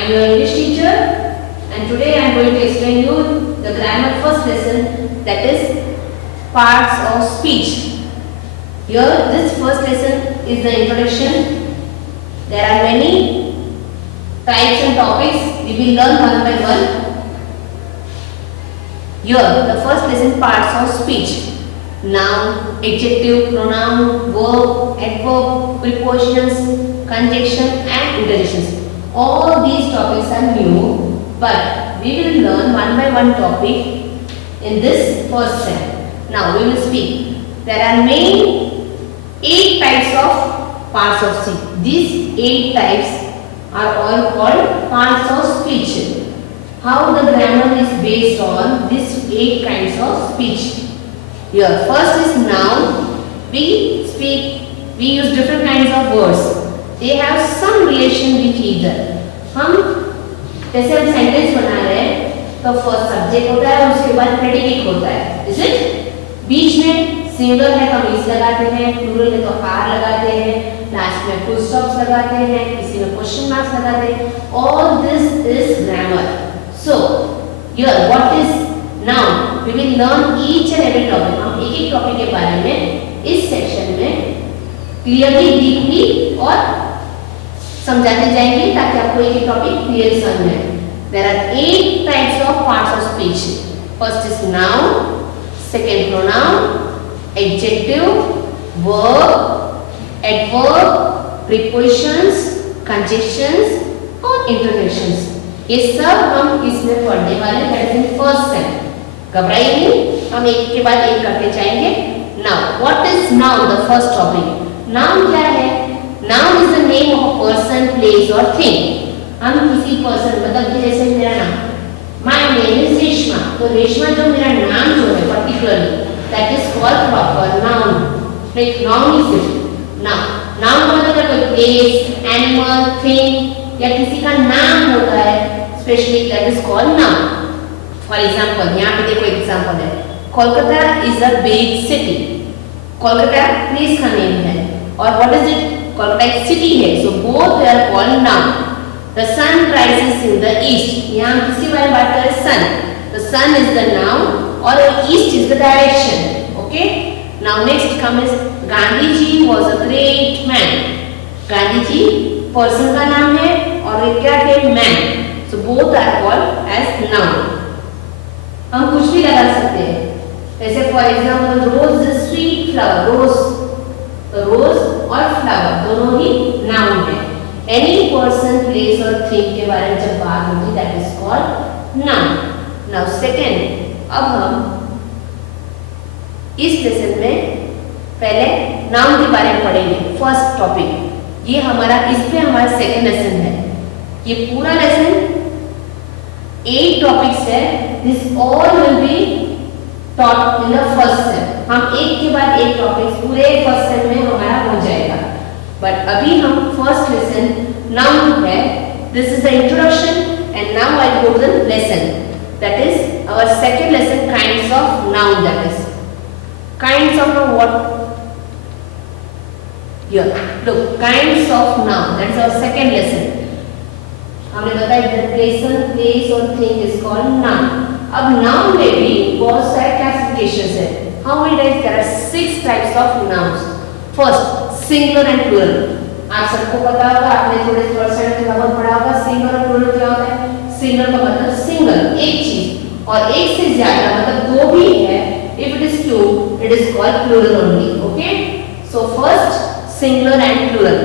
am your English teacher and today I am going to explain you the grammar first lesson, that is parts of speech. Here this first lesson is the introduction. There are many types and topics we will learn one by one. Here the first lesson, parts of speech. Noun, adjective, pronoun, verb, adverb, prepositions, conjunction and interjections. All these topics are new, but we will learn one by one topic in this first sem. Now we will speak. There are main 8 types of parts of speech. These 8 types are all called parts of speech. How the grammar is based on these 8 kinds of speech. Here first is noun. We use different kinds of words. They have some relation with each other. हम जैसे हम sentence बना रहे हैं तो first subject होता है और उसके बाद प्रेडिकेट होता है, इज इट? बीच में सिंगल है तो हम इज लगाते हैं, प्लूरल है तो आर लगाते हैं, लास्ट में फुल स्टॉप्स लगाते हैं, किसी में क्वेश्चन मार्क्स लगाते हैं. All this is grammar. So here what is noun? We will learn each and every topic. हम एक एक टॉपिक के बारे में इस सेक्शन में क्लियरली, डीपली और समझाते जाएंगे ताकि आपको एक टॉपिक क्लियर समझ में. There are 8 types of parts of speech. First is noun, second pronoun, adjective, verb, adverb, prepositions, conjunctions और इंटरजेक्शंस. ये सब हम इसमें पढ़ने वाले हैं इन फर्स्ट सेम. घबराइए नहीं, हम एक के बाद एक करते जाएंगे. Now what is noun? The first topic. Noun क्या है? Noun is the name of a person, place or thing. हम किसी person, मतलब कि जैसे मेरा नाम, my name is रेशमा, तो रेशमा जो मेरा नाम जो है particularly, that is called proper noun. Like noun is it. Now, noun मतलब कोई place, animal, thing या किसी का नाम होता है, especially that is called noun. For example, यहाँ पे देखो example है. Kolkata is a big city. Kolkata place का name है. और what is it? कोलकाता एक सिटी है, so both they are called noun. The sun rises in the east. यहाँ हम किसके बारे में बात कर रहे हैं? sun. The sun is the noun और east is the direction. Okay? Now next comes Gandhi ji was a great man. Gandhi ji person का नाम है और ये क्या थे? man. So both are called as noun. हम कुछ भी लगा सकते हैं. जैसे for example rose is sweet flower. रोज और फ्लावर दोनों ही नाउन है. एनी पर्सन, प्लेस और थिंग के बारे में जब बात होगी that is called noun. Now second, अब हम इस लेसन में पहले नाउन के बारे में पढ़ेंगे. फर्स्ट टॉपिक ये हमारा, इस पे हमारा सेकंड लेसन है. ये पूरा लेसन 8 टॉपिक्स है. This all will be taught in the first sem. हम एक के बाद एक टॉपिक पूरे फर्स्ट सेम में हमारा हो जाएगा. बट अभी हम फर्स्ट लेसन नाउन है. This is the introduction and now I go to the lesson. That is our second lesson, kinds of noun. That is kinds of what? Here look, kinds of noun. That is our second lesson. हमने बताया that place और thing is called noun. अब noun में भी बहुत सारे classifications है. How many types? There are 6 types of nouns. First singular and plural. आप सबको पता होगा, आपने थोड़े थर्ड स्टैंडर्ड में लगभग पढ़ा होगा. सिंगुलर और प्लूरल क्या होता है? सिंगुलर का मतलब सिंगल, एक चीज, और एक से ज्यादा मतलब दो भी है. If it is two it is called plural only. Okay, so first singular and plural.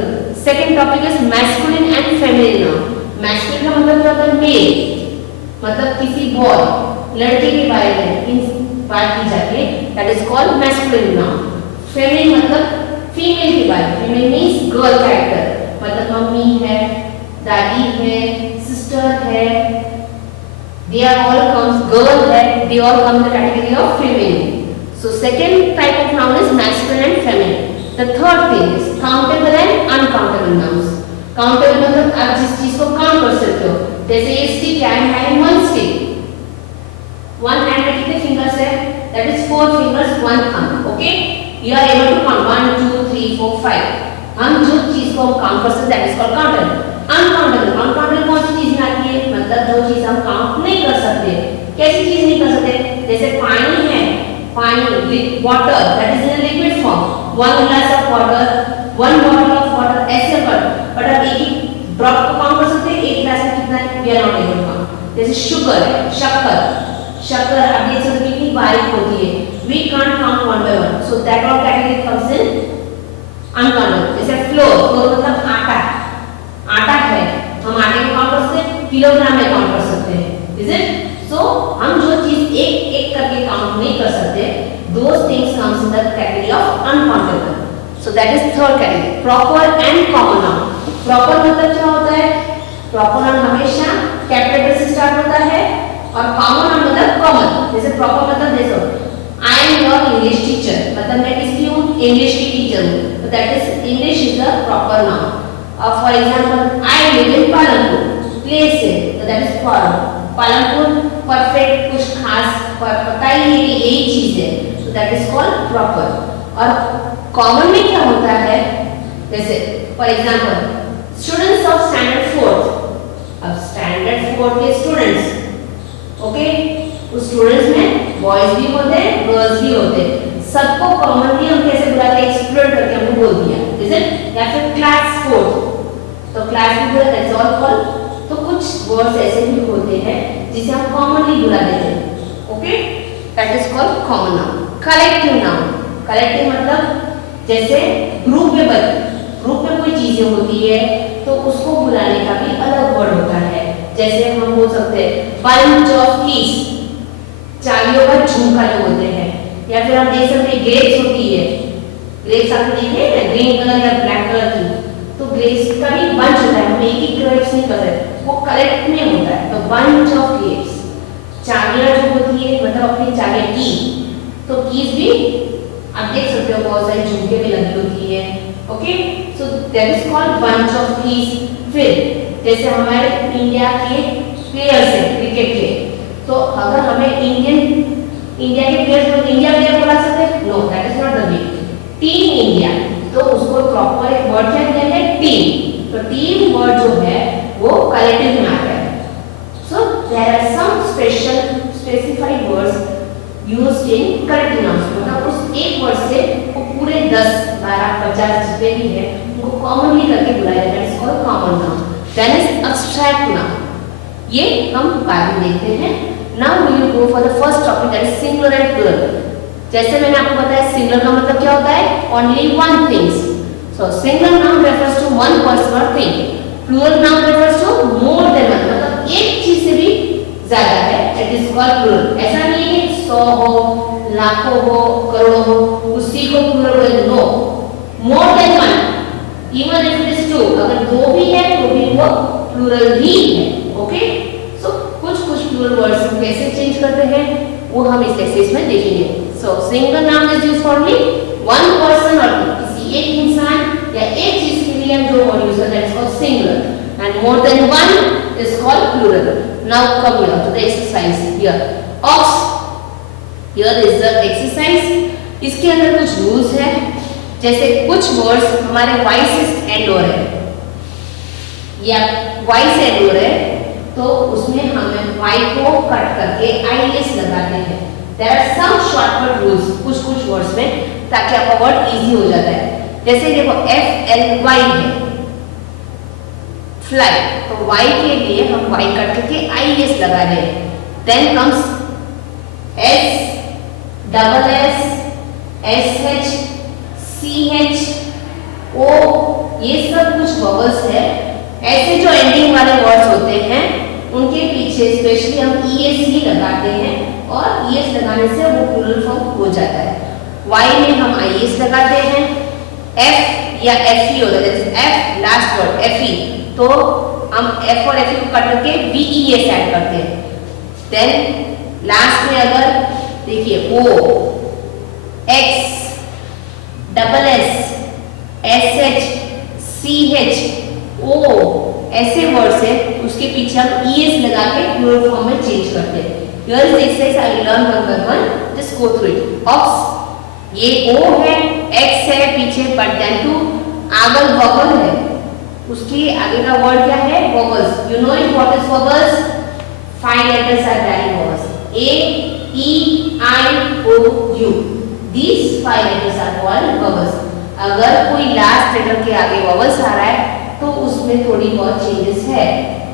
Second topic is masculine and feminine noun. Masculine का मतलब क्या होता है? मेल, मतलब किसी बॉय, लड़के के बारे में बात की जाती है, that is called masculine noun. Feminine मतलब फीमेल के बारे में. फीमेल मींस गर्ल कैरेक्टर, मतलब मम्मी है, दादी है, सिस्टर है, they are all comes, girl है, they all come in the category of feminine. So second type of noun is masculine and feminine. The third thing is countable and uncountable nouns. Countable मतलब आप जिस चीज को count कर सकते हो. जैसे ये स्टिक है, I have one stick. One hand में कितने फिंगर्स है? That is 4 fingers, 1 thumb. Okay, you are able to count 1 2 3 4 5. हम जो चीज को काउंट कर सकते हैं that is called countable. Uncountable, uncountable कौन सी चीज में आती है, मतलब जो चीज हम काउंट नहीं कर सकते। कैसी चीज नहीं कर सकते, जैसे पानी है, पानी water that is in liquid form, 1 glass of water, 1 bottle of water, ऐसे बट अब एक ही ड्रॉप को काउंट कर सकते हैं, एक ग्लास में कितना है, we are not able to count. जैसे शुगर है, शक्कर, शक्कर अब ये सब कितनी बारीक होती है, we can't count one by one, so that all category comes in uncountable. जैसे फ्लोर, फ्लोर मतलब आटा, आटा है, हम आटे को काउंट कर सकते हैं, किलोग्राम में काउंट कर सकते हैं, इज इट? सो हम जो चीज एक एक करके काउंट नहीं कर सकते, those things comes in the category of uncountable. So that is third category. Proper and common noun. Proper मतलब क्या होता है, proper noun हमेशा कैपिटल लेटर से स्टार्ट होता है, और common noun मतलब common। जैसे proper मतलब देखो, I am your English teacher, मतलब मैं किसकी हूँ, इंग्लिश की टीचर हूँ, तो that is English is the proper noun। और for example, I live in Palanpur, place है, तो that is proper। Palanpur perfect, कुछ खास पता ही है कि यही चीज है, so that is called proper। और कॉमन में क्या होता है, जैसे for example students of standard 4th, अब स्टैंडर्ड 4th के स्टूडेंट्स, ओके, उस स्टूडेंट्स में बॉयज भी होते हैं, गर्ल्स भी होते हैं, सबको कॉमनली हम कैसे बुलाते हैं, एक्सक्लूड करके हमने बोल दिया, इज इट? या फिर क्लास 4th, तो क्लास भी बोला, दैट्स ऑल कॉल्ड। तो कुछ वर्ड्स ऐसे भी होते हैं जिसे हम कॉमनली बुला देते हैं, okay, that is called common noun. Collective noun, collective मतलब जैसे ग्रुप में ग्रुप में कोई चीजें होती है तो उसको बुलाने का भी अलग वर्ड होता है। जैसे हम बोल सकते हैं बंच ऑफ कीज, चाबियों का झुमका जो होते हैं, या फिर हम देख सकते हैं ग्रेप्स होती है, ग्रेप्स आपने देखे हैं ग्रीन कलर या ब्लैक कलर की, तो ग्रेप्स का भी बंच होता है, हम एक ही ग्रेप्स नहीं कर रहे, वो कलेक्ट में होता है, तो बंच ऑफ ग्रेप्स। चाबियां जो होती है मतलब अपनी चाबियां की, तो कीज भी आप देख सकते हो बहुत सारी झुमके में लगी होती है, okay, so that is called bunch of keys. फिर जैसे हमारे इंडिया के प्लेयर्स हैं क्रिकेट के, तो अगर हमें इंडिया के प्लेयर्स इंडिया प्लेयर बुला सकते हैं, know that is not the way. Team India, तो उसको प्रॉपर एक वर्ड क्या दिया है, टीम, तो टीम वर्ड जो है वो कलेक्टिव में आता है। So there are some specified words used in collective nouns, मतलब उस एक वर्ड से वो पूरे 10, 12, 50 जितने भी हैं उनको कॉमनली करके बुलाया जाता है, it's called common noun. Then is abstract noun, ये हम बाद में देखते हैं। Now we will go for the first topic, that is singular and plural. जैसे मैंने आपको बताया सिंगुलर का मतलब क्या होता है, only one things, so singular noun refers to one person और thing, plural noun refers to more than one, मतलब एक चीज से भी ज्यादा है, इट इज कॉल्ड प्लूरल। ऐसा नहीं है 100 हो, लाखों हो, करोड़ों हो, उसी को प्लूरल बोलेंगे, no, more than one, even if it is 2, अगर 2 भी है तो भी वो प्लूरल ही है, ओके। सो कुछ प्लूरल वर्ड्स हम कैसे चेंज करते हैं वो हम इस एक्सरसाइज में देखेंगे। सो single noun is used for only one person और किसी एक इंसान या एक चीज के लिए हम जो वर्ड यूज करते हैं that is called singular, and more than one is called plural. Now come here to the exercise here ox, here is the exercise. इसके अंदर कुछ रूल्स है, जैसे कुछ वर्ड्स हमारे वाई से एंड हो रहे हैं या वाई से एंड हो रहे हैं, तो उसमें हमें वाई को कट करके आईएस लगाते हैं। There are some shortcut rules कुछ वर्ड्स में, ताकि आपका वर्ड इजी हो जाता है। जैसे देखो FLY है फ्लाई, तो वाई के लिए हम वाई कट करके आईएस लगा रहे हैं। Then comes SS, SH, CH, O, ये सब कुछ वॉवल्स है। ऐसे जो एंडिंग वाले वर्ड्स होते हैं उनके पीछे स्पेशली हम ES ही लगाते हैं, और ES लगाने से वो प्लूरल फॉर्म हो जाता है। Y में हम IS लगाते हैं, F या FE होता है, जैसे F लास्ट वर्ड FE, तो हम F और FE को कट करके VES ऐड करते हैं। देन लास्ट में अगर देखिए O, X, SS, SH, CH, O ऐसे वर्ड्स है, उसके पीछे हम ES लगा के प्लूरल फॉर्म में चेंज करते हैं। Here is the exercise, I will learn one by one, just go through it. Ox, ये O है, X है पीछे, but then to आगल वगल है, उसके आगे का वर्ड क्या है? Vowels. You know it what is vowels? 5 letters are carrying vowels. A, E, I, O, U. These 5 letters are called vowels. अगर कोई लास्ट लेटर के आगे vowels आ रहा है तो उसमें थोड़ी बहुत चेंजेस है.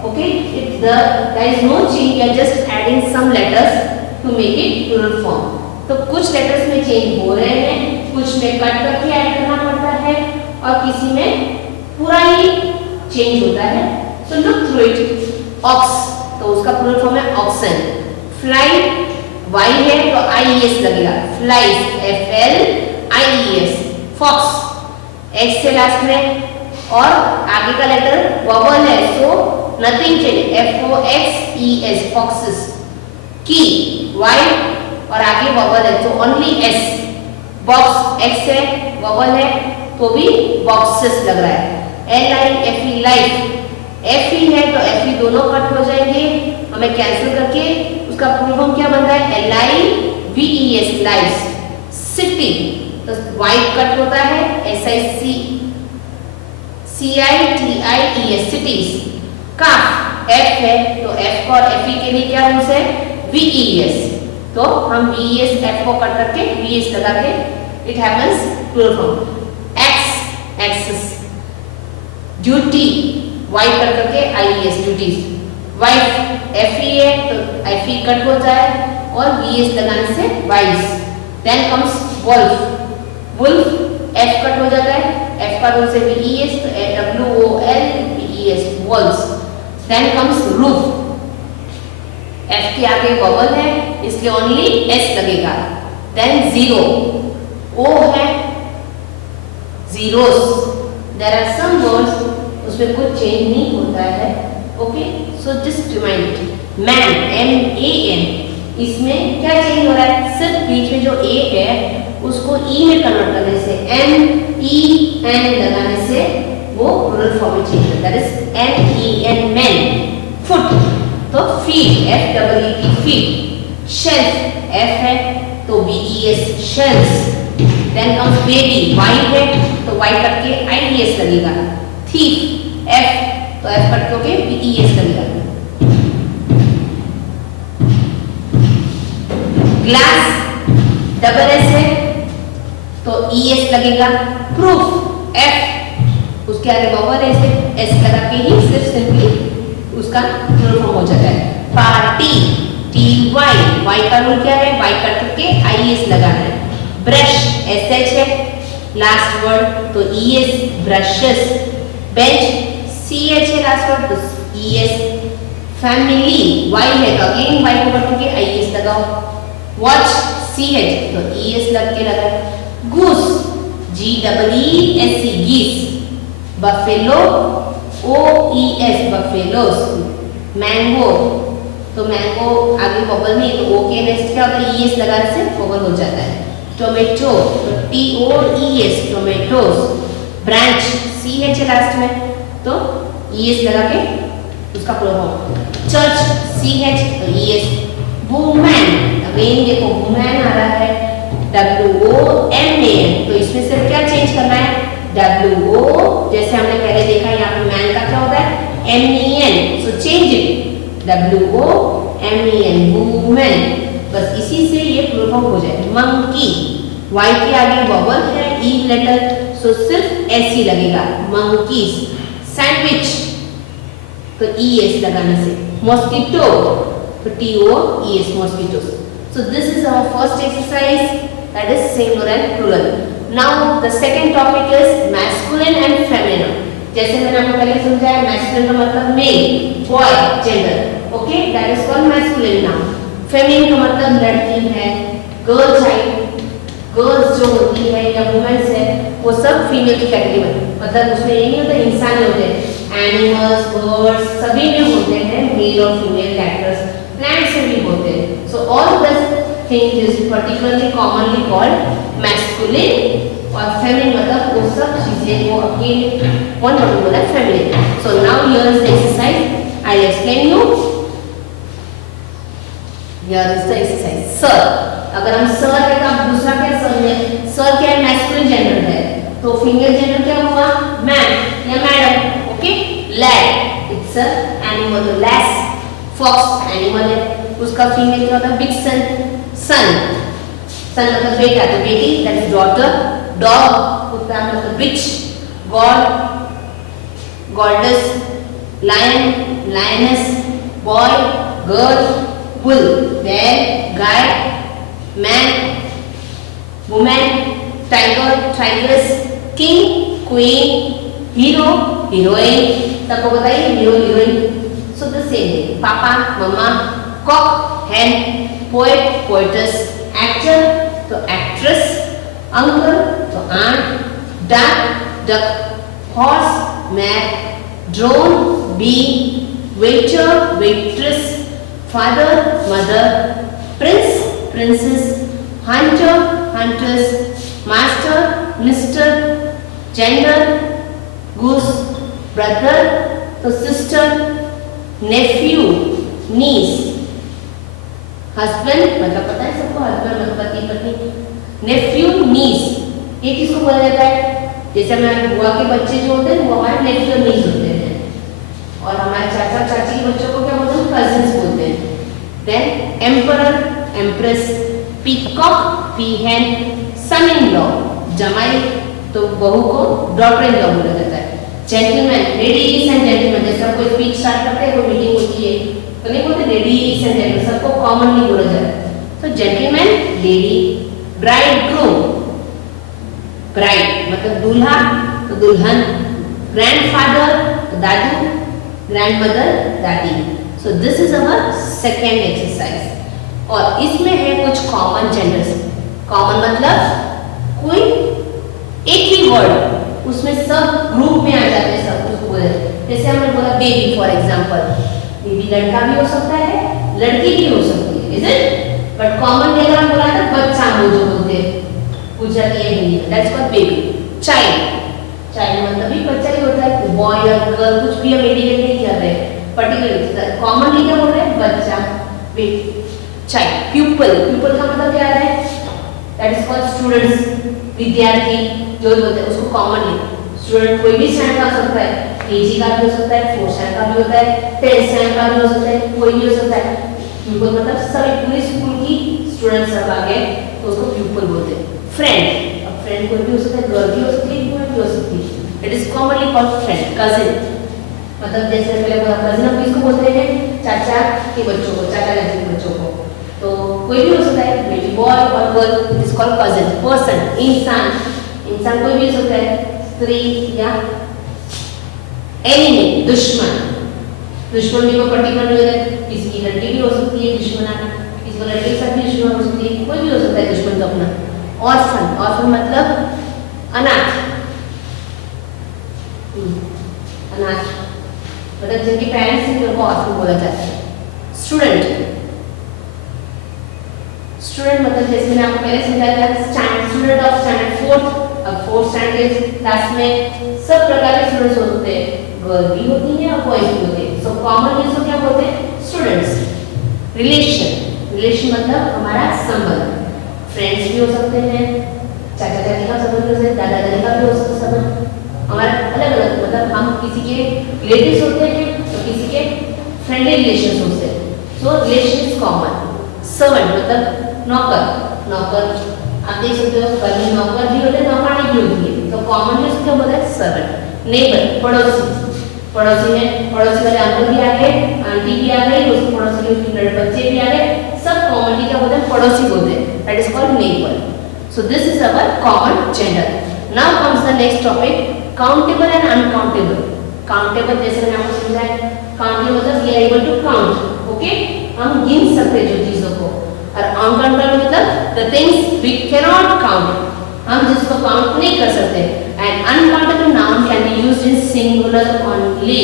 Okay? If there is no change, you are just adding some letters to make it plural form. तो कुछ लेटर्स में चेंज हो रहे हैं, कुछ में कट करके ऐड करना पड़ता है और किसी में पूरा ही चेंज होता है. So look through it. Ox, तो उसका प्लूरल फॉर्म है ऑक्सन. फ्लाई, वाई है तो IES लगेगा. Flies, FLIES. फॉक्स, X से लास्ट में और आगे का लेटर वॉवल है so nothing change. FOXES. Foxes. की, Y और आगे वॉवल है तो ओनली S. बॉक्स, X है वॉवल है तो भी बॉक्सेस लग रहा है. LIFE, life. FE है तो FE दोनों कट हो जाएंगे, हमें कैंसिल करके उसका प्लूरल फॉर्म क्या बनता है? LIVES, lives. सिटी तो Y कट होता है SICITIES, सिटीज. काफ, F है तो F और FE के लिए क्या रूल्स है? VES. तो हम VES F को कट करके VS लगा के it happens plural form. X, axes. Duty, Y cut करके IES, ड्यूटीज. वाइफ, FE है तो FE कट हो जाए और VS लगाने से wifes. Then comes wolf. Wolf, F cut हो जाता है, F का रूल से VES तो WOLVES, wolfs. Then comes roof. F के आगे वॉवल है इसलिए ओनली S लगेगा. देन जीरो, O है zeros. There are some words उसमें कुछ चेंज नहीं होता है. Okay, so just remind it. Man, MAN, इसमें क्या चेंज हो रहा है? सिर्फ बीच में जो A है उसको E में कन्वर्ट करने से MEN लगाने से वो प्लूरल फॉर्म में चेंज होता है. That is MEN, man. Foot तो feet, FEET, feet. Shelf, F है तो VES, shells. Then comes baby, Y है तो Y करके IES लगेगा. थीफ, F तो F कट करके VES लगेगा. ग्लास, SS है तो ES लगेगा. प्रूफ, F उसके आगे वॉवल है इसे S लगा के ही सिर्फ सिंपली उसका प्लूरल फॉर्म हो जाता है. पार्टी, TY, Y का रूल क्या है? Y कट करके IES लगाना है. ब्रश, SH है लास्ट वर्ड तो ES, ब्रशेस. बेंच, CH है लास्ट वर्ड तो ES. फैमिली, Y है तो अगेन Y को कट करके IES लगाओ. वॉच, CH तो ES लग के लगा. गूस, GEESE, गीस. Buffalo, OES, buffaloes. मैंगो तो मैंगो आगे वॉवल नहीं तो O के नेक्स्ट क्या होता है? ES लगाने से वॉवल हो जाता है. टोमेटो तो TOES, टोमेटोस. ब्रांच, CH है लास्ट में तो ES लगा के उसका प्लूरल फॉर्म. चर्च, CH तो ES. वुमेन, अगेन देखो वुमेन आ रहा है WOMAN तो इसमें सिर्फ क्या चेंज करना है? WO, जैसे हमने पहले देखा यहाँ पे मैन का क्या होता है? MEN, so change it WOMAN, women. बस इसी से ये प्लूरल फॉर्म हो जाए. मंकी, Y के आगे वॉवल है E लेटर सो सिर्फ S ही लगेगा. मंकीज. सैंडविच तो ES लगाने से. मॉस्किटो तो TOES, mosquitoes. So this is our first exercise, that is singular and plural. Now the second topic is masculine and feminine. जैसे मैंने आपको पहले समझाया masculine का मतलब male, boy, gender. Okay, that is called masculine noun. Feminine का मतलब लड़की है, girl child, girls जो होती है या women है वो सब फीमेल की कैटेगरी में. मतलब उसमें ये नहीं होता इंसान होते हैं, एनिमल्स, बर्ड्स सभी में होते हैं मेल और फीमेल कैरेक्टर्स. प्लांट्स में भी होते हैं. So all this thing is particularly commonly called masculine और feminine मतलब वो सब चीजें वो अकेले one particular feminine. So now here is the exercise. I'll explain you. Here is the exercise. Sir, अगर हम sir है तो आप दूसरा क्या sir है? Sir क्या है? Masculine gender है तो female gender क्या हुआ? मैम या madam. Okay, lad it's a animal, तो लैस फॉक्स एनिमल है, उसका फीमेल क्या होता है विक्सन, सन, सन मतलब बेटा, तो बेटी दैट इज डॉटर, डॉग कुत्ता मतलब bitch, god goddess, lion lioness, boy girl, bull bear, गाय man women, tiger tigress, king queen, hero heroine, सबको बताइए hero heroine. So the same papa mamma, cock hen, poet poetess, actor तो actress, uncle तो aunt, duck duck, horse mare, drone bee, waiter waitress, father mother, prince princess, hunter huntress, master mistress, gander goose, brother तो sister, nephew niece, husband मतलब पता है सबको, husband मतलब पति पत्नी, नेफ्यू नीस ये किसको बोला जाता है, जैसे हमारे बुआ के बच्चे जो होते हैं वो हमारे नेफ्यू नीस होते हैं, और हमारे चाचा चाची के बच्चों को क्या बोलते हैं कजिन्स बोलते हैं। Then emperor empress, peacock peahen, son in law जमाई तो बहू को डॉटर इन लॉ बोला जाता है। जेंटलमैन लेडीज एंड जेंटलमैन, जैसे हम कोई स्पीच स्टार्ट करते हैं, कोई मीटिंग होती है तो नहीं बोलते लेडीज एंड जेंटलमैन, सबको कॉमनली बोला जाता है। तो gentleman lady, bride groom, bride मतलब दूल्हा तो दुल्हन, ग्रैंडफादर तो दादू, ग्रैंडमदर दादी। सो this is our second exercise, और इसमें है कुछ कॉमन जेंडर्स। कॉमन मतलब कोई एक ही वर्ड उसमें सब ग्रुप में आ जाते हैं, सब उसको बोले, जैसे हमने बोला बेबी फॉर एग्जांपल, बेबी लड़का भी हो सकता है लड़की भी हो सकती है, इज इट, बट कॉमन अगर हम बोला था बच्चा वो जो बोलते हैं पूछ जाती है हिंदी में, that's called baby. Child, child मतलब भी बच्चा ही होता है, बॉय या गर्ल कुछ भी हम इंडिकेट नहीं कर रहे पर्टिकुलर, कॉमनली क्या बोल रहे हैं बच्चा, बेबी, चाइल्ड। प्यूपल, प्यूपल का मतलब क्या है, दैट इज कॉल्ड स्टूडेंट्स, विद्यार्थी जो बोलते हैं उसको कॉमनली, स्टूडेंट कोई भी स्टैंड का हो सकता है, केजी का भी हो सकता है, 4th स्टैंड का भी होता है, 10th स्टैंड का भी हो सकता है, कोई भी हो सकता है। प्यूपल मतलब सभी पूरी स्कूल की स्टूडेंट्स सब आ गए तो उसको प्यूपल बोलते हैं। फ्रेंड, अब फ्रेंड कोई भी हो सकता है, गर्ल भी हो सकती है, बॉय भी हो सकती है, it is commonly called friend. Cousin मतलब जैसे पहले बोला कजिन हम किसको बोलते हैं, चाचा के बच्चों को, चाचा चाची के बच्चों को, तो कोई भी हो सकता है, मे बी बॉय और girl, it is called cousin. Person, इंसान, इंसान कोई भी हो सकता है, स्त्री या एनिमी, दुश्मन, दुश्मन भी कोई पर्टिकुलर नहीं होता है, किसी की लड़की भी हो सकती है दुश्मन, किसी को लड़के के साथ भी दुश्मन हो सकती है, कोई भी हो सकता है दुश्मन तो अपना। ऑर्फन, ऑर्फन मतलब अनाथ, अनाथ मतलब जिनके पेरेंट्स हैं उनको ऑर्फन बोला जाता है। स्टूडेंट, स्टूडेंट मतलब जैसे मैंने आपको पहले समझाया था, स्टूडेंट ऑफ स्टैंडर्ड 4th, अब 4th स्टैंडर्ड क्लास में सब प्रकार के स्टूडेंट्स होते हैं, गर्ल भी होती है और बॉयज भी होते हैं, सो कॉमन इसको क्या बोलते हैं स्टूडेंट्स। रिलेशन, रिलेशन मतलब हमारा संबंध, फ्रेंड्स भी हो सकते हैं, चाचा चाची का संबंध हो सकता है, दादा दादी का भी हो सकता है संबंध, हमारा अलग अलग मतलब हम किसी के रिलेटिव्स होते हैं तो किसी के फ्रेंडली रिलेशंस होते हैं, सो रिलेशन इज कॉमन। सर्वेंट मतलब नौकर, नौकर आप देख सकते हो घर में नौकर भी होते हैं, नौकरानी भी होती है, तो कॉमन में क्या बोलता है सर्वेंट। नेबर, पड़ोसी, पड़ोसी में पड़ोसी वाले अंकल भी आ गए, आंटी भी आ गई, उसके पड़ोसी के उसके बच्चे भी आ गए, सब कॉमनली क्या बोलते हैं पड़ोसी बोलते हैं, that is called neighbour. So this is our common gender. Now comes the next topic, countable and uncountable. Countable जैसे मैंने आपको समझाया, काउंटेबल मतलब we are able to count, okay, हम गिन सकते हैं जो चीजों को, और अनकाउंटेबल मतलब the things we can not count, हम जिसको काउंट नहीं कर सकते। And uncountable noun can be used in singular only.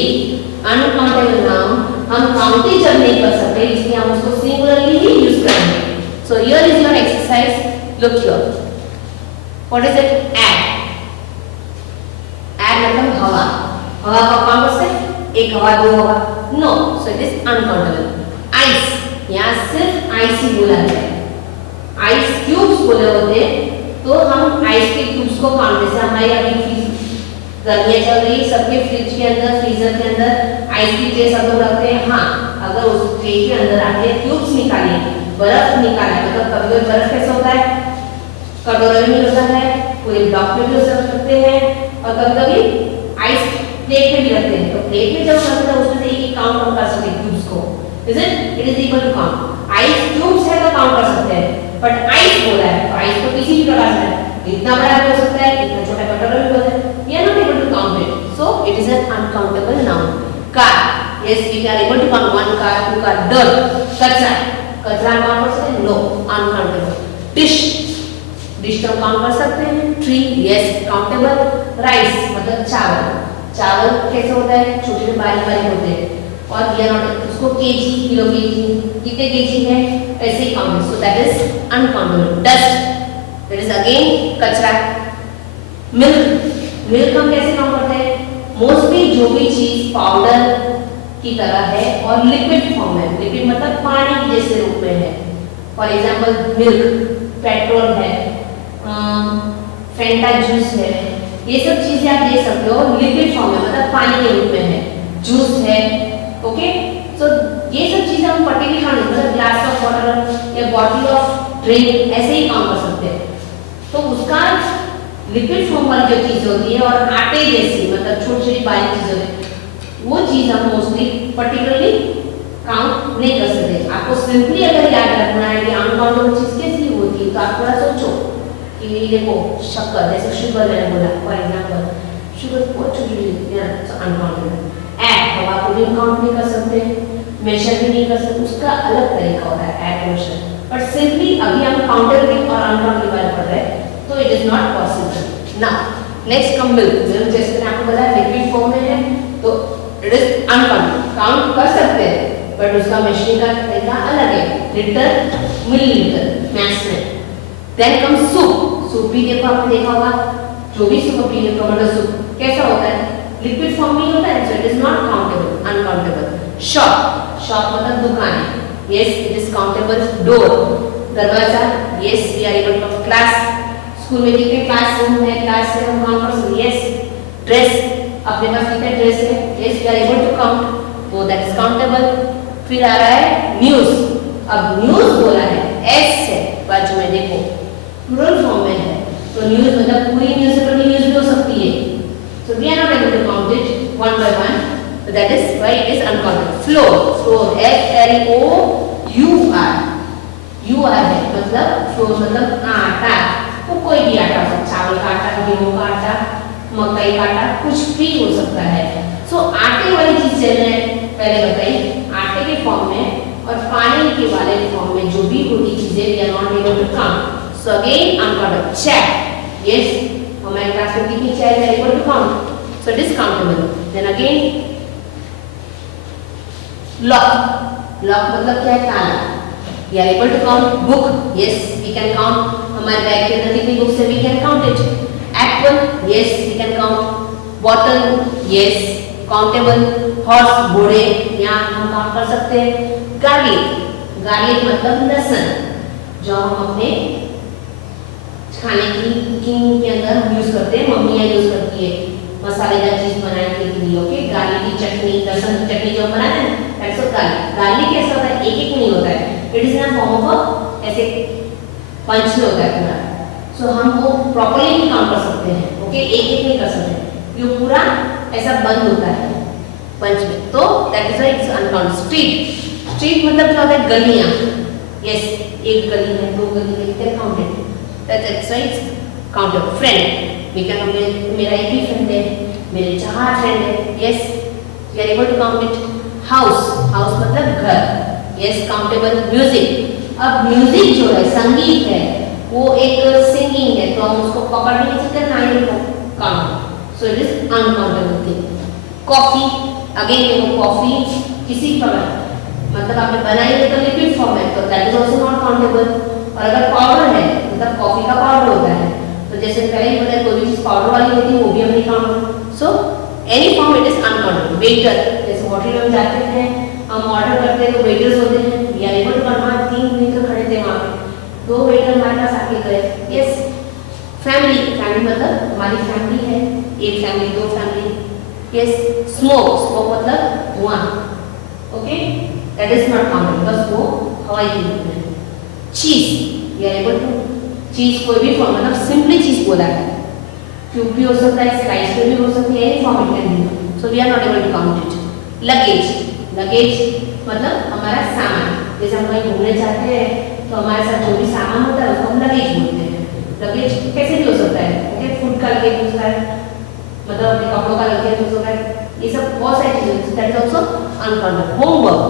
Uncountable noun हम काउंट ही जब नहीं कर सकते इसलिए हम उसको सिंगुलरली ही यूज करेंगे। So here is your exercise, look here, what is it, air. Air मतलब हवा, हवा का काउंट करते एक हवा दो हवा, no, so it is uncountable. Ice, यहाँ सिर्फ आइस ही बोला है, आइस क्यूब्स बोले होते हैं तो हम आइस के क्यूब्स को काउंट, जैसे हमारे अभी गर्मियाँ चल रही, सबके फ्रिज के अंदर, फ्रीजर के अंदर आइस की ट्रे सब लोग रखते हैं। हाँ, अगर उस ट्रे के अंदर आपने क्यूब्स निकाले, बर्फ निकाला, मतलब कभी कभी बर्फ कैसा होता है, कटोरे में होता है, पूरे ब्लॉक में भी हो सकते हैं, और कभी कभी आइस प्लेट में भी रखते हैं। तो प्लेट में जब रखते हैं उसमें से एक काउंट हम कर सकते हैं क्यूब्स को, it is equal to count. Ice cubes है तो काउंट कर सकते हैं, बट आइस बोला है तो आइस तो किसी भी प्रकार से है, इतना बड़ा भी हो सकता है, इतना छोटा कटोरा भी हो सकता है, we are not able to count it, so it is an uncountable noun. Car, yes, we are able to count one car, two car. Dirt, कचरा, कचरा काउंट कर सकते हैं, no, uncountable. Dish, डिश तो काउंट कर सकते हैं, tree, yes, countable. Rice मतलब चावल, चावल कैसे होता है, छोटे छोटे बारीक बारीक होते हैं, और we are not उसको केजी, किलो केजी, कितने केजी है, ऐसे ही count, so that is uncountable. Dust, that is again कचरा. Milk, मिल्क हम कैसे काउंट करते हैं, मोस्टली जो भी चीज पाउडर की तरह है और लिक्विड फॉर्म है, लिक्विड मतलब पानी के जैसे रूप में है, फॉर एग्जांपल मिल्क, पेट्रोल है, फैंटा जूस है, ये सब चीजें आप देख सकते हो लिक्विड फॉर्म में, मतलब पानी के रूप में है, जूस है, ओके। सो ये सब चीजें हम पर्टिकुलर काउंट, मतलब ग्लास ऑफ वाटर या बॉटल ऑफ ड्रिंक ऐसे ही काउंट कर सकते हैं। तो उसका लिक्विड फॉर्म वाली जो चीज होती है और आटे जैसी, मतलब छोटी छोटी बारीक चीज होती है, वो चीज हम मोस्टली पर्टिकुलरली काउंट नहीं कर सकते। आपको सिंपली अगर याद रखना है कि अनकाउंटेबल चीज कैसी होती है, तो आप थोड़ा सोचो कि देखो शक्कर, जैसे शुगर मैंने बोला फॉर एग्जांपल, शुगर बहुत छोटी है, अनकाउंटेबल। एट, हवा को भी काउंट नहीं कर सकते, मेजर भी नहीं कर सकते, उसका अलग तरीका होता है एट मेजर, बट सिंपली अभी हम काउंटेबल और अनकाउंटेबल बारे पढ़ रहे हैं, तो it is not possible. Now next come milk, milk जैसे मैंने आपको बताया लिक्विड फॉर्म में है, तो इट इज अनकाउंटेबल, काउंट कर सकते हैं, बट उसका मेजरिंग का तरीका अलग है, लीटर, मिलीलीटर, मैथ्स में। देन कम सूप, सूप भी देखो आपने देखा होगा, जो भी सूप पी लो, टोमेटो सूप कैसा होता है, लिक्विड फॉर्म में होता है, so it is not countable, uncountable. Shop, shop मतलब दुकान, yes it is countable. Door, दरवाजा, yes we are able to. Class, school में कितने क्लासरूम है, क्लास से हम काउंट कर सकते हैं, यस। ड्रेस, अपने पास कितने ड्रेस है, yes we are able to count, तो दैट इज काउंटेबल। फिर आ रहा है न्यूज़, अब न्यूज़ बोला है, एस है बाजू में देखो, प्लूरल फॉर्म में है, तो न्यूज़ मतलब पूरी न्यूज़पेपर की न्यूज़ भी हो सकती है, so we are not able to count it one by one, so that is why it is uncountable. Flour, flour, F-L-O-U-R, U-R है, मतलब flour मतलब आटा, वो कोई भी आटा हो सकता है, चावल का आटा, गेहूं का आटा, मकई का आटा, कुछ भी हो सकता है। सो आटे वाली चीज मैंने पहले बताई, आटे के फॉर्म में और पानी के वाले फॉर्म में जो भी होती चीजें we are not able to count, so again uncountable. Check, yes हमारे क्लास में कितनी चेक है able to count, so it is countable. Then again lock, lock मतलब क्या है, ताला, we are able to count. Book, yes we can count, हमारे bag के अंदर कितनी बुक्स है, we can count it. Apple, yes we can count. Bottle, yes countable. Horse, घोड़े, यहाँ हम काउंट कर सकते हैं। गार्लिक, गार्लिक मतलब लहसुन, जो हम अपने खाने की कुकिंग के अंदर यूज करते हैं, मम्मियाँ यूज करती है मसालेदार चीज बनाने के लिए, ओके। गार्लिक की चटनी, लहसुन की चटनी जो बनाते हैं, दैट्स व्हाट गार्लिक। गार्लिक कैसा होता है, एक एक नहीं होता है, it is in form of ऐसे पंच में होता है पूरा, सो हम वो प्रॉपर्ली नहीं काउंट कर सकते हैं, ओके, एक एक नहीं कर सकते, ये पूरा ऐसा बंद होता है पंच में, तो that is why it's uncountable. Street, street मतलब क्या होता है, गलियां, यस एक गली है, दो गली है, can count it, that's why it's countable. Friend, we can, मेरा एक ही फ्रेंड है, मेरे 4 फ्रेंड है, yes we are able to count it. House, house मतलब घर, यस काउंटेबल। म्यूजिक, अब म्यूजिक जो है, संगीत है, वो एक सिंगिंग है, तो हम उसको पकड़ नहीं सकते, ना ही count, so it is uncountable thing. Coffee, again देखो कॉफी किसी प्रकार मतलब आपने बनाई है तो लिक्विड फॉर्म है, तो that is also not countable. और अगर पाउडर है, मतलब कॉफी का पाउडर होता है, तो जैसे पहले ही बताया कोई भी चीज पाउडर वाली होती है वो भी हम नहीं count, so any form it is uncountable. Waiter, जैसे होटल में जाते हैं, हम ऑर्डर करते हैं तो वेटर्स होते हैं, we are able to count, 3 waiter खड़े थे वहां पे, 2 वेटर हमारे पास आके गए, यस। फैमिली, फैमिली मतलब हमारी फैमिली है, एक फैमिली, दो फैमिली. Yes, smoke मतलब धुआं. Okay, that is not counted because वो हवाई की होती है. Cheese, we are able to cheese कोई भी फॉर्म मतलब सिंपली चीज बोला है. क्यूब भी हो सकता है, स्लाइस भी हो सकती है, any form it can be. So we are not able to count it. Luggage, luggage मतलब हमारा सामान. जैसे हम कहीं घूमने जाते हैं तो हमारे साथ जो भी सामान होता है उसको हम लगेज बोलते हैं. लगेज कैसे भी हो सकता है. ओके, फूड का लगेज हो सकता है, मतलब अपने कपड़ों का लगेज हो सकता है. ये सब बहुत सारी चीजें होती है. That is also uncounted. Homework,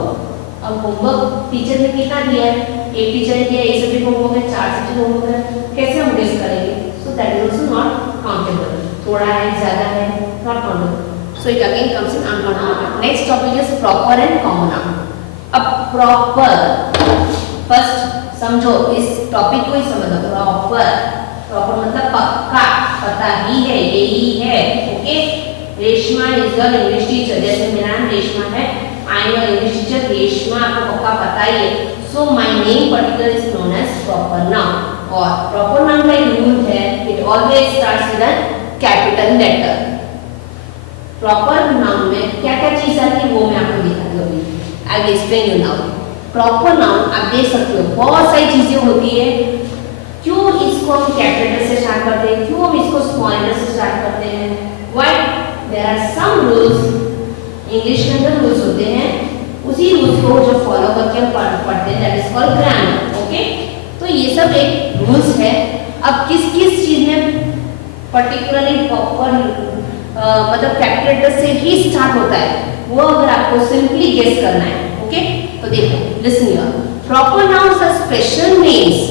अब होमवर्क टीचर ने कितना दिया है. एक टीचर ने दिया, एक सब्जेक्ट होमवर्क है, 4 सब्जेक्ट होमवर्क है, कैसे हम गेस करेंगे. सो that is also not countable. थोड़ा है, ज्यादा है, not countable. So it again comes in uncountable. Next topic is proper and common noun. अब प्रॉपर, फर्स्ट समझो इस टॉपिक को ही समझो. प्रॉपर, प्रॉपर मतलब पक्का, पता ही है, यही है. Okay, Reshma is your English teacher. जैसे मेरा नाम रेशमा है, I am your English teacher. Reshma आपको पक्का पता ही है. So my name particular is known as proper noun. और प्रॉपर नाउन का एक रूल है, it always starts with a capital letter. Proper noun में क्या क्या चीज आती है वो मैं आपको दिखाती हूँ अभी. I will explain you now. Proper noun आप देख सकते हो बहुत सारी चीजें होती है. क्यों इसको हम कैपिटल से स्टार्ट करते हैं, क्यों हम इसको स्मॉल लेटर से स्टार्ट करते हैं. Why there are some rules. English के अंदर रूल्स होते हैं, उसी रूल्स को जो फॉलो करके हम पढ़ते हैं, that is called grammar. Okay, तो ये सब एक रूल्स है. अब किस किस चीज में पर्टिकुलरली प्रॉपर मतलब कैपिटल लेटर से ही स्टार्ट होता है, वो अगर आपको सिंपली गेस करना है. ओके, तो देखो, listen here. Proper nouns are special names.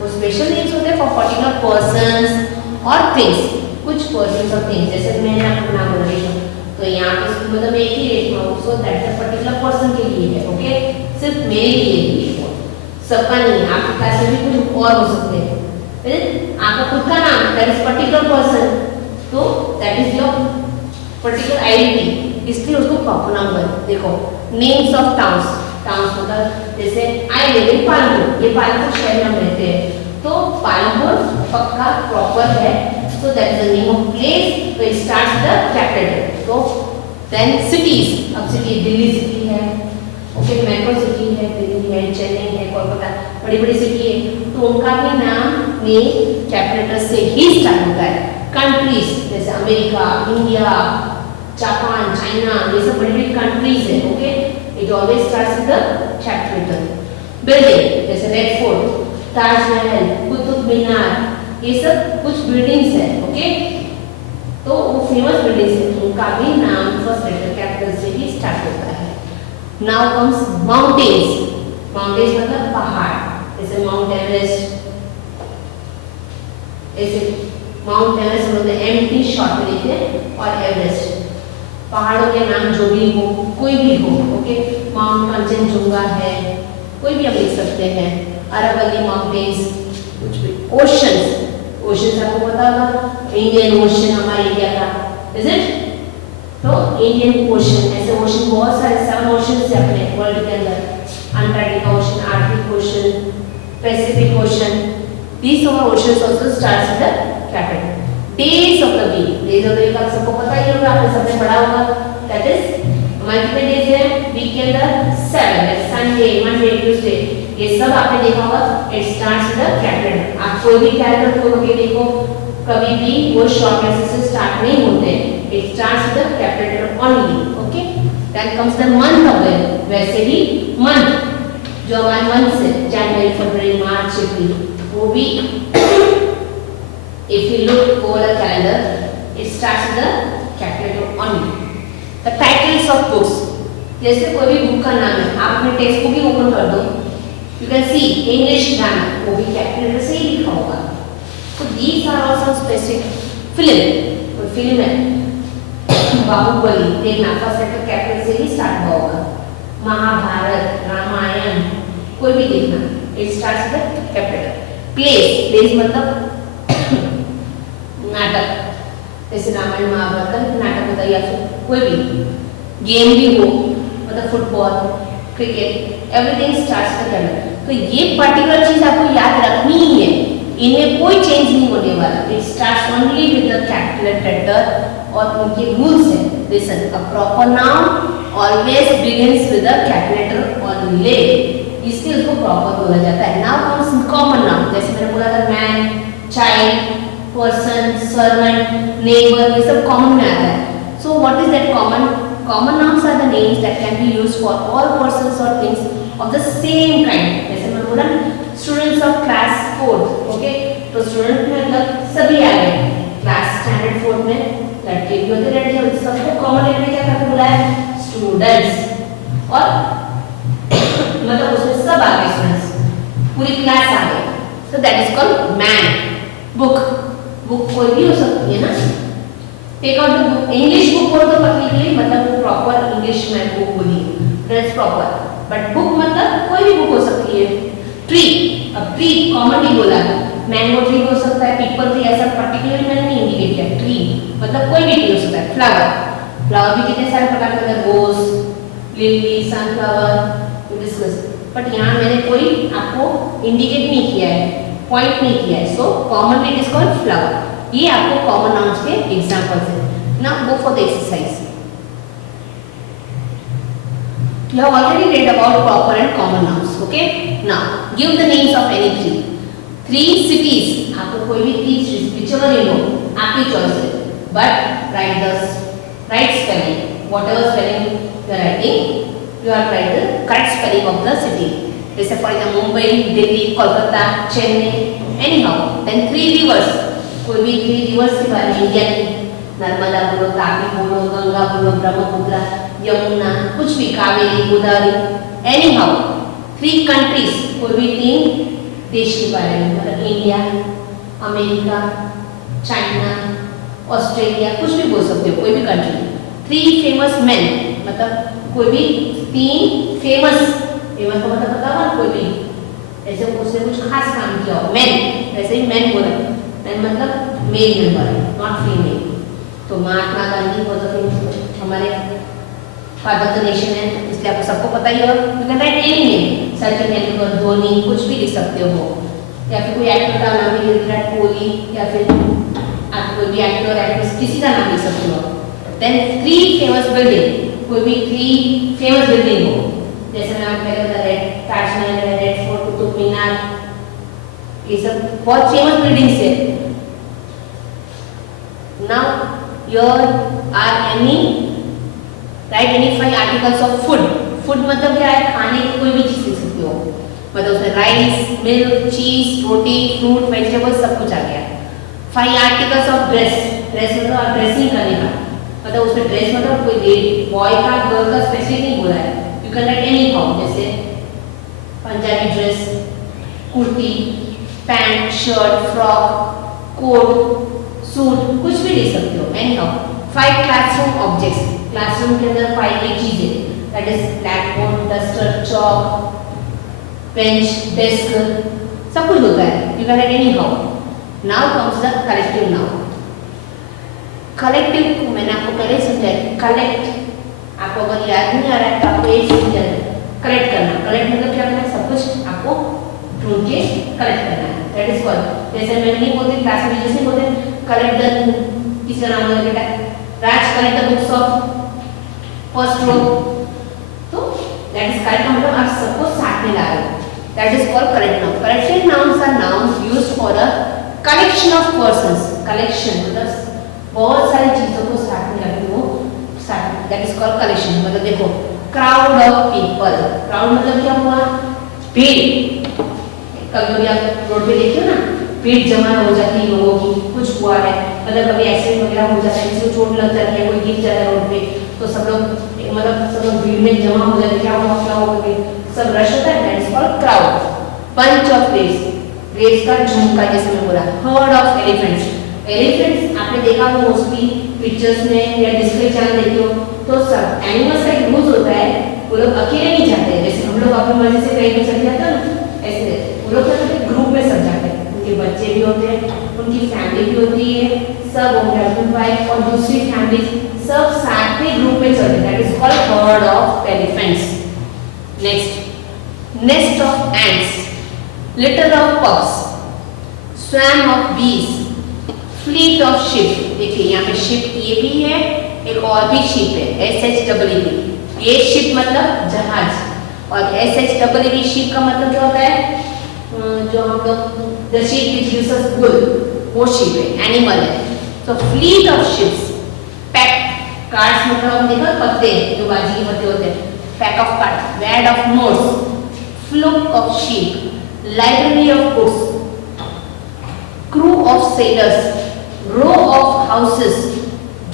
वो स्पेशल नेम्स होते हैं फॉर पर्टिकुलर पर्संस और थिंग्स. कुछ पर्संस और थिंग्स, जैसे मैंने आपको नाम बोला रेशमा, तो यहाँ पे मतलब एक ही रेशमा हो, so that a particular person के लिए है. ओके, सिर्फ मेरे लिए ही है, सबका नहीं. आपके पास में भी कुछ और हो सकते हैं. आपका खुद का नाम, दैट इज पर्टिकुलर पर्सन, तो that is your particular identity, इसलिए उसको प्रॉपर नाउन बोलते हैं. देखो, नेम्स ऑफ टाउन्स. टाउन्स मतलब जैसे आई लिव इन पालमपुर, ये पालमपुर शहर में हम रहते हैं, तो पालमपुर पक्का प्रॉपर है. So that is the name of place, तो it starts with the capital. तो देन सिटीज. अब सिटी, दिल्ली सिटी है, ओके, मेट्रो सिटी है, दिल्ली है, चेन्नई है, कोलकाता, बड़ी बड़ी सिटी है, तो उनका भी नाम में कैपिटल से ही स्टार्ट होता है. कंट्रीज जैसे अमेरिका, इंडिया, जापान, चाइना, ये सब बड़ी बड़ी कंट्रीज है. Okay, it always starts with the capital. Building जैसे रेड फोर्ट, ताजमहल, कुतुब मीनार, ये सब कुछ बिल्डिंग्स है. ओके, तो वो फेमस बिल्डिंग्स है, उनका भी नाम फर्स्ट लेटर कैपिटल से ही स्टार्ट होता है. Now comes mountains. माउंटेन्स मतलब पहाड़, जैसे माउंट एवरेस्ट. ऐसे माउंट एवरेस्ट बोलते हैं, एमटी शॉर्ट में लिखते हैं, और एवरेस्ट. पहाड़ों के नाम जो भी हो, कोई भी हो. ओके, माउंट कंचनजुंगा है, कोई भी हम लिख सकते हैं. अरावली माउंटेन्स, कुछ भी. ओशंस, ओशंस आपको पता होगा, इंडियन ओशन हमारे इंडिया का, इज इट. तो इंडियन ओशन, ऐसे ओशन बहुत सारे 7 ओशन है अपने वर्ल्ड के अंदर. Antarctica ocean, Arctic ocean, Pacific ocean. These are oceans also starts with the capital. Days of the week. Days of the week आप सबको पता ही होगा, आपने सबने पढ़ा होगा. That is हमारे कितने डेज हैं वीक के अंदर? 7. संडे, मंडे, ट्यूसडे, ये सब आपने देखा होगा. It starts with the capital. आप कोई भी कैरेक्टर को लगे देखो, कभी भी वो शॉर्ट लेटर से स्टार्ट नहीं होते. It starts with the capital only. Okay. Then comes the month of the year. वैसे भी month जो हमारे मंथ से जनवरी, फरवरी, मार्च, अप्रैल, वो भी if you look over the calendar, it starts with the capital only. The titles of books. जैसे कोई भी बुक का नाम है, आप अपने टेक्स्ट बुक ही ओपन कर दो, you can see English grammar, वो भी कैपिटल से ही लिखा होगा. So these are also specific. Film, कोई फिल्म है, बाहुबली, देखना फर्स्ट लेटर कैपिटल से ही स्टार्ट हुआ होगा. महाभारत, रामायण, कोई भी देखना, it starts with the capital. Place, place मतलब नाटक, जैसे रामायण महाभारत का नाटक होता है, या फिर कोई भी गेम भी हो, मतलब football, cricket, everything starts with capital. तो ये पर्टिकुलर चीज आपको याद रखनी ही है. इनमें कोई चेंज नहीं होने वाला. It starts only with the capital letter और उनके रूल्स है. Listen, a proper noun always begins with the capital letter only, इसलिए उसको प्रॉपर बोला जाता है. नाउ कम्स कॉमन नाउन, जैसे मैंने बोला था man, child, person, servant, neighbour, ये सब कॉमन में आता है. So what is that common? Common nouns are the names that can be used for all persons और things of the same kind. जैसे मैंने बोला students of class 4th, okay, तो स्टूडेंट में मतलब सभी आ गए. क्लास स्टैंडर्ड 4th में लड़के भी होते, लड़के होते, सबको कॉमन लेकर क्या करके बुलाया? स्टूडेंट्स. और मतलब उसमें सब आ गए स्टूडेंट्स, पूरी क्लास आ गई. So that is called man. Book, book कोई भी हो सकती है ना. Take out the book. English book बोल दो पर्टिकुलरली, मतलब वो प्रॉपर इंग्लिश में बुक बोली, दैट्स प्रॉपर. बट बुक मतलब कोई भी बुक हो सकती है. ट्री, अब ट्री कॉमनली बोला, मैंगो ट्री हो सकता है, पीपल ट्री, ऐसा पर्टिकुलरली मैंने नहीं इंडिकेट किया. ट्री मतलब कोई भी ट्री हो सकता है. फ्लावर, फ्लावर भी कितने सारे प्रकार के होते हैं, रोज, लिली, सनफ्लावर, डिस्कस. बट यहाँ मैंने कोई आपको इंडिकेट नहीं किया है, पॉइंट नहीं किया है. So commonly it is called flower. ये आपको कॉमन नाउन्स के एग्जांपल्स है. Now go for the exercise. You have already read about proper and common nouns. Okay. Now give the names of any three. Three cities. आपको कोई भी three, whichever you know, आपकी choice है. But write the right spelling. Whatever spelling you are writing, you are write the correct spelling of the city. जैसे for example Mumbai, Delhi, Kolkata, Chennai. Anyhow, then three rivers. कोई भी three rivers के बारे में, India की नर्मदा बोलो, तापी बोलो, गंगा बोलो, ब्रह्मपुत्र, यमुना, कुछ भी, Kaveri, Godavari. Any how three countries, कोई भी तीन देश के बारे में, मतलब इंडिया, अमेरिका, चाइना, ऑस्ट्रेलिया, कुछ भी बोल सकते हो, कोई भी कंट्री. थ्री फेमस मैन, मतलब कोई भी तीन फेमस, फेमस का मतलब पता है कोई भी ऐसे उसने कुछ खास काम किया हो. मैन, वैसे ही मैन बोला, मैन मतलब मेल मेंबर, नॉट फीमेल. तो महात्मा गांधी हमारे फादर द नेशन है, इसलिए आपको सबको पता ही होगा. You can write any name, Sachin Tendulkar, Dhoni, कुछ भी लिख सकते हो. या फिर कोई एक्टर का नाम भी, विराट कोहली, या फिर आप कोई भी एक्टर, एक्ट्रेस, किसी का नाम लिख सकते हो. देन थ्री फेमस बिल्डिंग, कोई भी थ्री फेमस बिल्डिंग हो, जैसे मैं आपको पहले बता रहे ताजमहल है, रेड फोर्ट, कुतुब मीनार, ये सब बहुत फेमस बिल्डिंग्स है. Now here are any write any 5 articles of food. Food मतलब क्या है? खाने की कोई भी चीज लिख सकते हो, मतलब उसमें राइस, मिल्क, चीज, रोटी, फ्रूट, वेजिटेबल्स सब कुछ आ गया. 5 articles of dress. ड्रेस मतलब ड्रेसिंग करने का, मतलब उसमें ड्रेस मतलब कोई बॉय का, गर्ल का स्पेसिफिक नहीं बोला है. You can write any form, जैसे Punjabi dress, kurti, pant, shirt, frock, coat, suit, कुछ भी ले सकते हो. Anyhow 5 classroom objects. Classroom के अंदर 5 एक चीजें, that is blackboard, duster, chalk, bench, desk, सब कुछ होता है. You can write anyhow. Now comes the collective noun. Collective को मैंने आपको पहले समझाया. कलेक्ट, आपको अगर याद नहीं आ रहा है तो आपको ये समझना है. कलेक्ट करना, कलेक्ट मतलब क्या करना है? सब कुछ आपको ढूंढ के कलेक्ट करना है. दैट इज कॉल्ड, जैसे मैंने नहीं बोलते क्लास में, जैसे बोलते कलेक्ट द, किसका नाम है बेटा? Raj, collect the books of first row. तो दैट इज कलेक्ट, मतलब आप सबको साथ में ला रहे हो. That is called collect noun. Collected nouns are nouns used for a collection of persons. Collection मतलब बहुत सारी चीजों को साथ में रखते हो, साथ में. That is called collection. मतलब देखो, क्राउड ऑफ पीपल. क्राउड मतलब क्या हुआ? भीड़. कभी आप रोड पे देखते हो ना, भीड़ जमा हो जाती है लोगों की, कुछ हुआ है, मतलब कभी एक्सीडेंट वगैरह हो जाता है, किसी को चोट लग जाती है, कोई गिर जाता है रोड पे, तो सब लोग मतलब सब लोग भीड़ में जमा हो जाते हैं. क्या हुआ, क्या हुआ, सब रश होता है. That is called crowd. Bunch of grapes, grapes का झुंड का, जैसे मैं बोला. Heard of elephants. एलिफेंट्स आपने देखा हो मोस्टली पिक्चर्स में या डिस्प्ले चैनल देखते हो, तो सब एनिमल्स का एक रूल्स होता है, वो लोग अकेले नहीं जाते हैं. जैसे हम लोग अपनी मर्जी से कहीं भी चले जाते हैं ना, ऐसे वो लोग क्या करते हैं? ग्रुप में सब जाते हैं. उनके बच्चे भी होते हैं, उनकी फैमिली भी होती है, सब होंगे, हस्बैंड वाइफ और दूसरी फैमिली, सब साथ में ग्रुप में चलते हैं. That is called heard of elephants. Next, nest of ants, litre of pugs, swum of बीज, फ्लीट ऑफ शिप। देखिए यहाँ पे शिप ये भी है, एक और भी शिप है SHEEP। ये शिप मतलब जहाज, और SHEEP शिप का मतलब क्या होता है, जो हम लोग the sheep which gives us wool, वो शिप है, एनिमल है। तो fleet of ships, pack cards मतलब हम देखा पत्ते जो बाजी के पत्ते होते हैं, pack of cards, wad of notes, flock of sheep, library of books, crew of sailors, row of houses,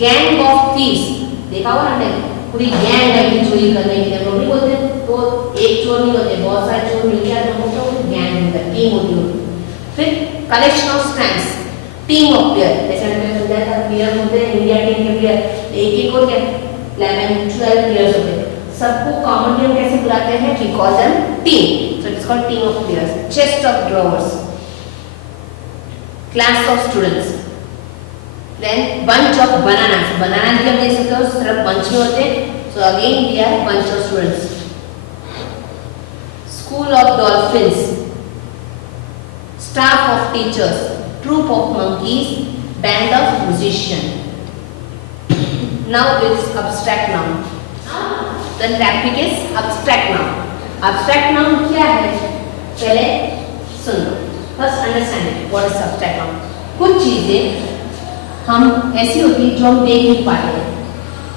gang of thieves। देखा होगा हमने, पूरी गैंग है कि चोरी करने के लिए, हम लोग नहीं बोलते तो एक चोर नहीं होते, बहुत सारे चोर मिलकर हम लोग को गैंग होता है, टीम होती है। फिर collection of stamps, team of player, जैसे हमने बताया था प्लेयर होते हैं, इंडिया टीम के प्लेयर एक एक होते हैं, 11-12 प्लेयर्स होते हैं, सबको कॉमनली हम कैसे बुलाते हैं, we call them team, so it's called team of players. Chest of drawers, class of students, then bunch of bananas, banana भी हम देख सकते हो सिर्फ बंच में होते हैं, so again we are bunch of students. School of dolphins, staff of teachers, troop of monkeys, band of musician. Now it's abstract noun, the topic is abstract noun. Abstract noun क्या है, पहले सुन लो, first understand what is abstract noun. कुछ चीजें हम ऐसी होती है जो हम देख नहीं पाते,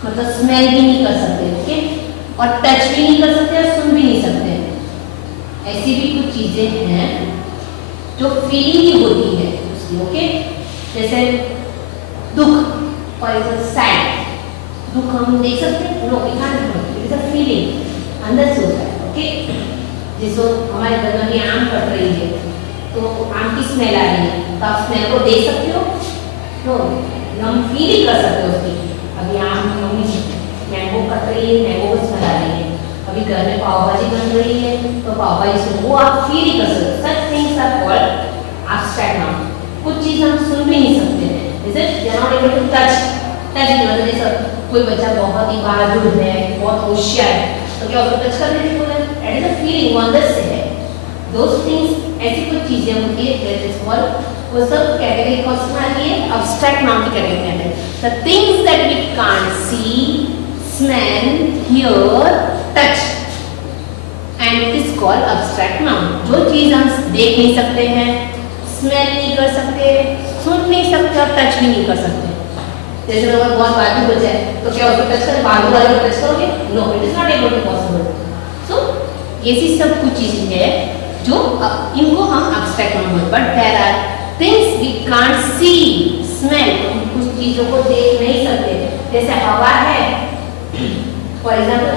मतलब स्मेल भी नहीं कर सकते, ओके, और टच भी नहीं कर सकते और सुन भी नहीं सकते। ऐसी भी कुछ चीजें हैं जो फीलिंग ही होती है उसकी, ओके, जैसे दुख, फॉर एग्जाम्पल सैड, दुख हम देख सकते हैं, no we can't, it is a feeling, अंदर से होता है, ओके। जैसे हमारे घर में आम कट रही है तो आम की स्मेल आ रही है, तो आप स्मेल को देख सकते हो, नो, हम फील ही कर सकते हो उसकी। अभी आम मम्मी मैंगो कट रही है, मैंगो को स्मेल आ रही है, अभी घर में पाव भाजी बन रही है तो पाव भाजी से वो आप फील ही कर सकते हो। Such things are called abstract noun. कुछ चीज हम सुन भी नहीं सकते हैं, जैसे we are not able to touch, मतलब जैसे कोई बच्चा बहुत ही बहादुर है, बहुत होशियार है, तो क्या उसको टच कर देते हैं, दैट इज अ फीलिंग, वो अंदर से है। दोस थिंग्स, ऐसी कुछ चीजें होती है, दैट इज कॉल्ड, वो सब कैटेगरी कौन सी आती है, अब्स्ट्रैक्ट नाउन की कैटेगरी में आते हैं। The things that we can't see, smell, hear, touch, and it is called abstract noun. जो चीज हम देख नहीं सकते हैं, स्मेल नहीं कर सकते, सुन नहीं सकते और टच भी नहीं कर सकते। जैसे अगर बहुत बहादुर बच्चा है तो क्या उसको टच करें, बहादुर वाले को टच करोगे, no, it is not able to possible. So ये सब कुछ चीजें हैं जो इनको हम अब्स्ट्रैक्ट नाउन बोलते हैं, but there are things we can't see, smell, हम कुछ चीजों को देख नहीं सकते, जैसे हवा है, फॉर एग्जाम्पल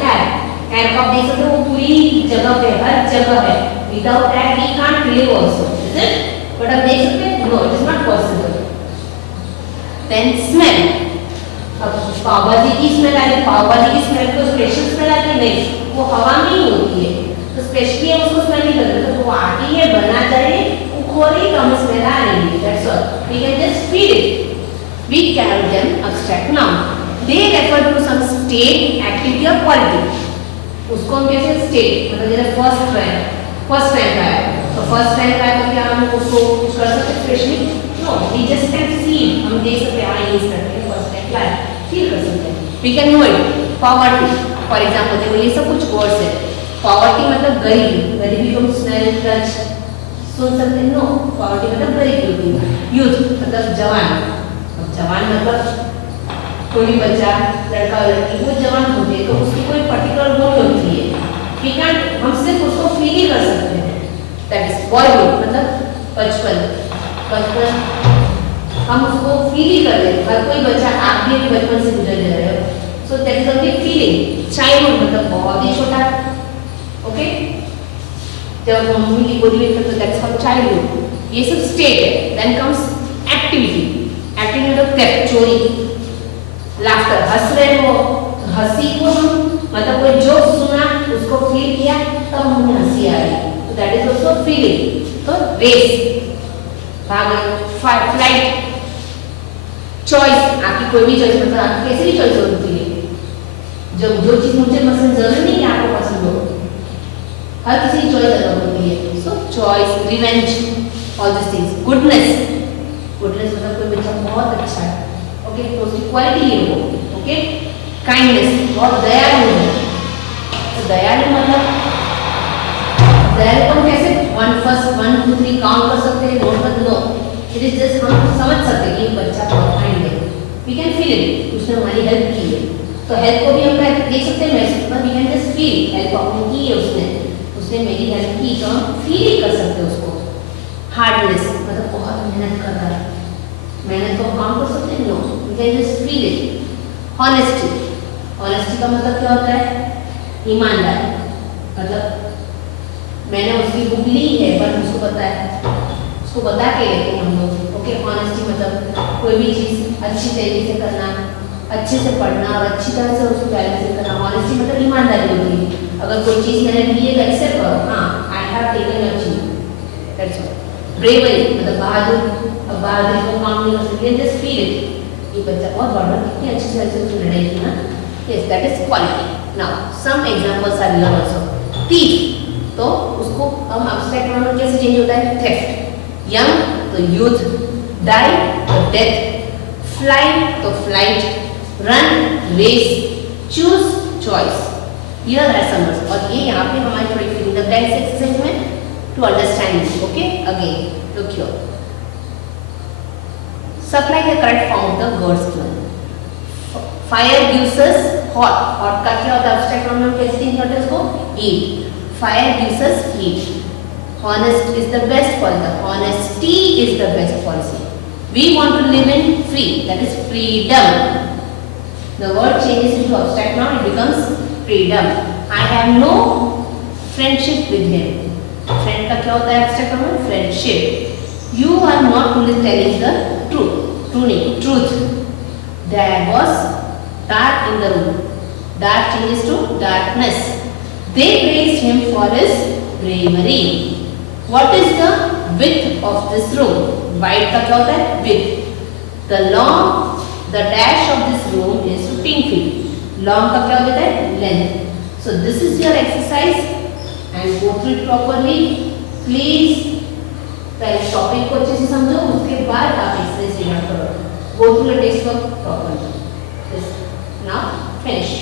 एयर को आप देख सकते हो, वो पूरी जगह पे, हर जगह है, without air we can't live also, is it, but आप देख सकते हैं, no, it is not possible. Then smell, अब पाव भाजी की स्मेल आ रही है, पाव भाजी की स्मेल को स्पेशल स्मेल आती है, नहीं, वो हवा में ही होती है, तो स्पेशली हम उसको स्मेल नहीं करते, तो वो आती है, बना जाए, खोरी कम स्मेल आ रही है, that's all, we can just feel it, we can them abstract noun. They refer to some state, activity और क्वालिटी। उसको हम कैसे स्टेट, मतलब जैसे फर्स्ट रैंक आया, तो फर्स्ट रैंक आया तो क्या हम उसको कुछ कर सकते हैं specially, no, we just can see, हम देख सकते हैं, हाँ ये करते हैं, फर्स्ट रैंक लाया, फील कर सकते हैं, we can know it. Poverty, for example देखो ये सब कुछ वर्ड्स है, पॉवर्टी मतलब गरीबी, गरीबी को स्मेल, टच, सुन सकते हैं, नो, पॉवर्टी मतलब गरीबी होती है। यूथ मतलब जवान, अब जवान मतलब कोई बच्चा, लड़का लड़की, वो जवान होते हैं, तो उसकी कोई पर्टिकुलर बोल होती है, वी कैन, हम सिर्फ उसको फील ही कर सकते हैं, दैट इज बॉयहुड, मतलब बचपन, हम उसको फील ही कर रहे हैं, हर कोई बच्चा, आप भी अभी बचपन से गुजर जा रहे हो, सो that is only feeling. Childhood मतलब बहुत ही छोटा, ओके, जब मम्मी की गोदी में थे तो दैट्स कॉल्ड चाइल्डहुड, ये सब स्टेट है। देन कम्स एक्टिविटी, एक्टिविटी मतलब थेफ्ट, चोरी, लाफ्टर, हंस रहे हो, हंसी को हम मतलब कोई जोक सुना, उसको फील किया, तब हमें हंसी आ रही, तो दैट इज आल्सो फीलिंग। तो रेस, भाग, फ्लाइट, चॉइस, आपकी कोई भी चॉइस, मतलब आपकी कैसी भी चॉइस होती है, जब जो चीज मुझे पसंद, जरूरी नहीं कि आपको पसंद हो, हर किसी की चॉइस अलग होती है, सो choice, revenge, all this things. Goodness, goodness मतलब कोई बच्चा बहुत अच्छा है, ओके, तो उसकी क्वालिटी ये हो, ओके। काइंडनेस, बहुत दयालु है, तो दयालु मतलब दयालु को कैसे 1 1 2 3 काउंट कर सकते हैं, नोट मत लो, इट इज जस्ट हम समझ सकते हैं कि बच्चा बहुत काइंड है, वी कैन फील इट, उसने हमारी हेल्प की है, तो हेल्प को भी हम देख सकते हैं मैसेज पर, we can just feel, help आपने की है उसने मेरी हेल्प की, तो हम फील कर सकते हैं उसको। हार्डनेस मतलब बहुत मेहनत कर रहा है, मेहनत को काउंट कर सकते हैं, no, we can just feel it. Honesty, honesty का मतलब क्या होता है, ईमानदार, मतलब मैंने उसकी बुक ली है पर उसको पता है, उसको बता के लेते हैं हम लोग, ओके। ऑनेस्टी मतलब कोई भी चीज़ अच्छी तरीके से करना, अच्छे से पढ़ना और अच्छी तरह से उसको बैलेंस से करना। ऑनेस्टी मतलब ईमानदारी होती है, अगर कोई चीज़ मैंने ली है तो एक्सेप्ट करो, हाँ आई हैव टेकन योर चीज, दैट्स ऑल। ब्रेवरी मतलब बहादुर, अब बहादुरी को काम नहीं कर सकते, जस्ट फील इट, ये बच्चा बहुत बड़ा कितनी अच्छी तरह से उसने लड़ाई की ना, yes that is quality. Now some examples are here also. Thief, तो उसको हम एब्स्ट्रैक्ट में कैसे चेंज होता है, theft. Young to youth, die to death, fly to flight, run race, choose choice. Here are some words, और ये यहाँ पे हमारी थोड़ी फिलिंग द ब्लैंक्स एक्सरसाइज में to understand this, okay. Again look here, supply the correct form of the words given. Fire gives us hot, hot का क्या होता है एब्स्ट्रैक्ट में हम कैसे चेंज करते हैं उसको, heat. Fire gives us heat. Honest is the best policy. Honesty is the best policy. We want to live in free. That is freedom. The word changes into abstract noun. It becomes freedom. I have no friendship with him. Friend का क्या होता है abstract noun? Friendship. You are not only telling the truth. Truth. There was dark in the room. Dark changes to darkness. They praised him for his bravery. What is the width of this room? Wide का क्या होता है, width. The dash of this room is 15 feet. Long का क्या होता है, length. So this is your exercise and go through it properly. Please पहले topic को अच्छे से समझो, उसके बाद आप एक्सरसाइज रिकॉर्ड करो. Go through the textbook properly. Now finish.